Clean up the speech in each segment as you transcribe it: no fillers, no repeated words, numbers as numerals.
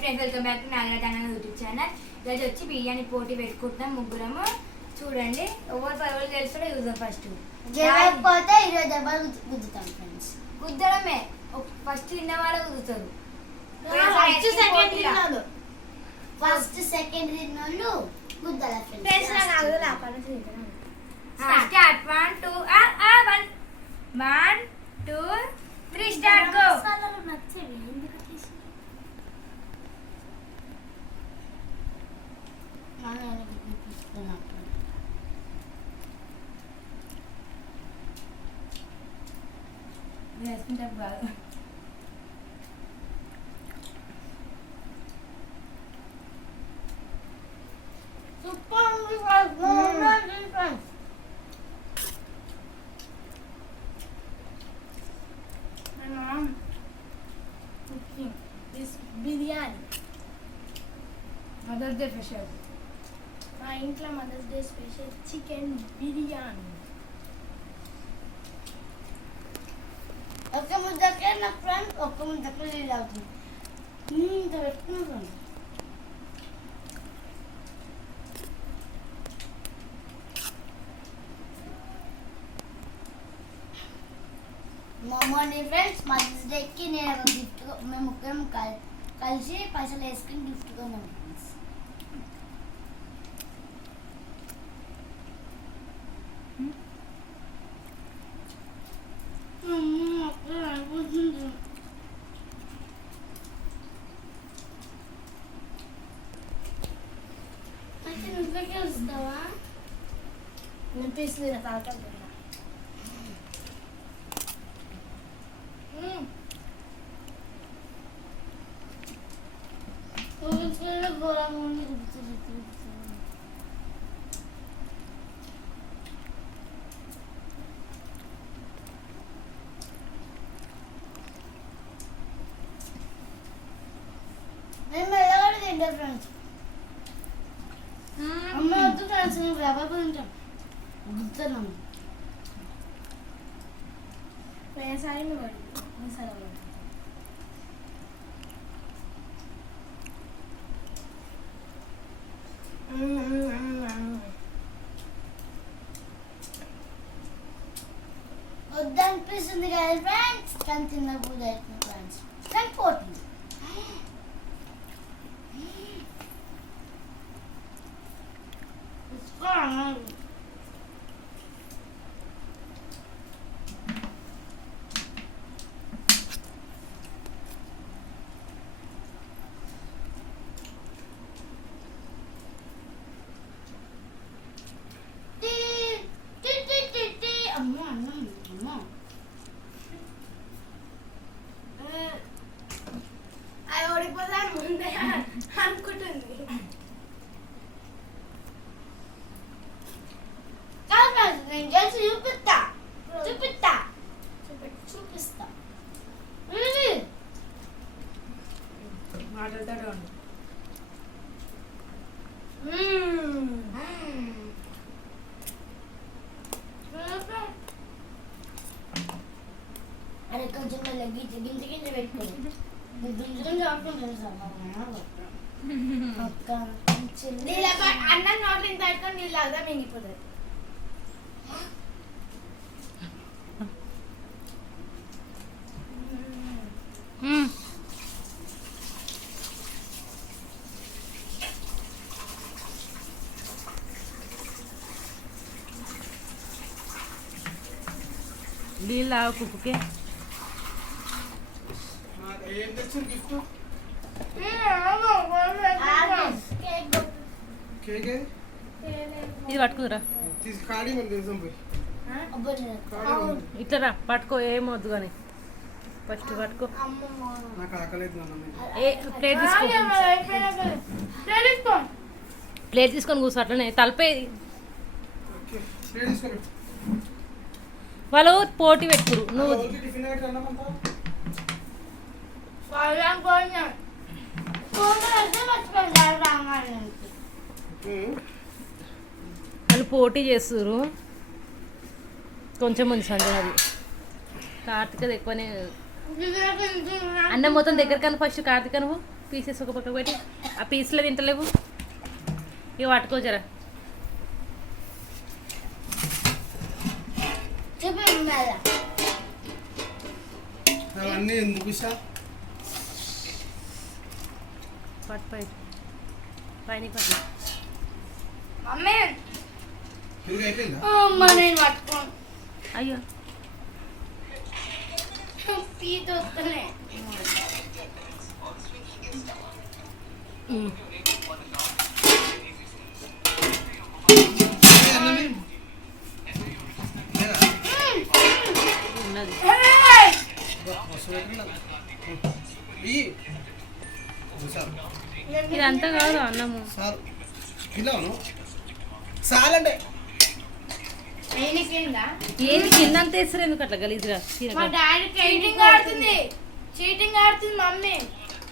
Friends welcome back to నాలుగు channel YouTube channel. ఈరోజు వచ్చి బిర్యానీ పోటీ పెట్టుకుంటున్నాం ముగ్గురము. చూడండి ఎవరు పరువులు గెలుస్తాడో యూజర్ ఫస్ట్ గెలవకపోతే ఈరోజు ఎవరు గుద్దుతాం ఫ్రెండ్స్. గుద్దడమే ఫస్ట్ తిన్న వాళ్ళు గుద్దుతారు. ఫస్ట్ సెకండ్ తిన్నోళ్ళు గుద్దాల ఫ్రెండ్స్. Start 1 2 1 2 3 start go. వేసుకుంటే బాగా బిర్యానీ మదర్స్ డే స్పెషల్. మా ఇంట్లో mother's day special chicken biryani. ఒక్క ముద్దకే నా ఫ్రెండ్ ఒక్క ముద్దకే నీళ్ళు అవుతుంది. ఇంత పెట్టుకున్నాను. మమ్మల్ని ఫ్రెండ్స్ మదర్స్ డేకి నేను ఒక గిఫ్ట్ మేము ముగ్గురం కలిసి పైసలు వేసుకుని గిఫ్ట్ కొన్నాం ఫ్రెండ్స్. నువ్వే వస్తావా? నేను పీసులు తాగుతా. మేము ఎలాగో తింటాం ఫ్రెండ్స్. అమ్మ వద్దు ఫ్రెండ్స్, నేను రవ్వ తింటాం గుర్తున్నాము. వేసారి వద్దనిపిస్తుంది కదా ఫ్రెండ్స్, కానీ తిన్న పూజ అవుతుంది ఫ్రెండ్స్. కానీ పోతుంది. అనుకుంటుంది నేను చేసి చూపిస్తా మాటలతో ఉండు. అరే కొంచెం గింజ పెట్టుకోండి. అన్నం నోట్ల పెట్టుకొని నీళ్ళు తాగుతా మింగిపోతుంది. నీళ్ళు తాగు కుక్కకి. ఇది పట్టుకురా, ఇట్లా రా పట్టుకో. ఏమొద్దు కానీ ఫస్ట్ పట్టుకో. ప్లేట్ తీసుకొని కూర్చో. అట్లనే తలపేది. వాళ్ళు పోటీ పెట్టుకురు. నువ్వు వాళ్ళు పోటీ చేస్తున్నారు. కొంచెం మంది సంజయ్ కార్తీక ఎక్కువనే అన్నం మొత్తం దగ్గర కానీ ఫస్ట్ కార్తీక నువ్వు పీసెస్ ఒక పక్క పెట్టి ఆ పీస్లో తింటలేవు ఇక పట్టుకోచరా చెప్పండి మేడం. అవన్నీ ఎందుకు ఇష్టం? పట్టు పైన పట్టు మమ్మీ ఇది అయిపోయిందా? అమ్మ నేను పట్టుకోను. అయ్యో పీత వస్తలే. ఏ అన్నమే? లేదా? ఉన్నది వస్తు పెట్టినా? ఇయ్యి. సార్ ఇదంతా కాదు అన్నము సార్ కిలోను సాలంటే ఏంది కిందంతా వేస్తారు ఎందుకు అట్లా గలీజ్గా మా డాడీ చీటింగ్ ఆడుతుంది మమ్మీ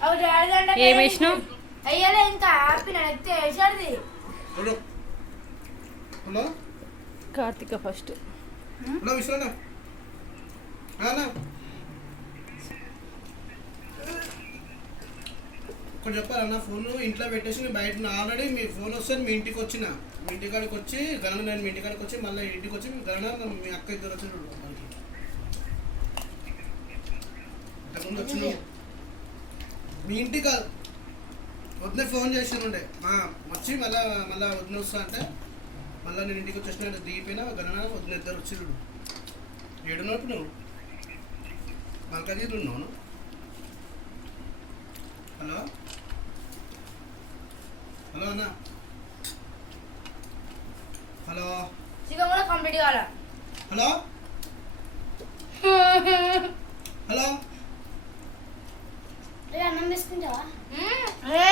అవి డాడీ దండ ఏం వేసినావు అయ్యలే ఇంకా హ్యాపీ నడితే వేసాడుది hello hello Karthika first hello విశ్వనా ఒకటి చెప్పాలన్న ఫోన్ ఇంట్లో పెట్టేసి నేను బయట ఆల్రెడీ మీ ఫోన్ వస్తే మీ ఇంటికి వచ్చిన మీ ఇంటికాడికి వచ్చి గణన నేను మీ ఇంటికాడికి వచ్చి మళ్ళీ ఇంటికి వచ్చి గణన మీ అక్క ఇద్దరు వచ్చి ఇంతకుముందు వచ్చిన మీ ఇంటికి కాదు వద్దే ఫోన్ చేసినుండే వచ్చి మళ్ళీ వదిన వస్తా అంటే మళ్ళీ నేను ఇంటికి వచ్చేసిన దిగిపోయినా గణన వదిన ఇద్దరు వచ్చి ఏడున్నట్టు నువ్వు మల్కాజీలు ఉన్నావు హలో హలో అన్న హలో చికెన్ కూడా కంప్లీట్ కావాలా హలో హలో అన్నం తీసుకుంటావా? ఏ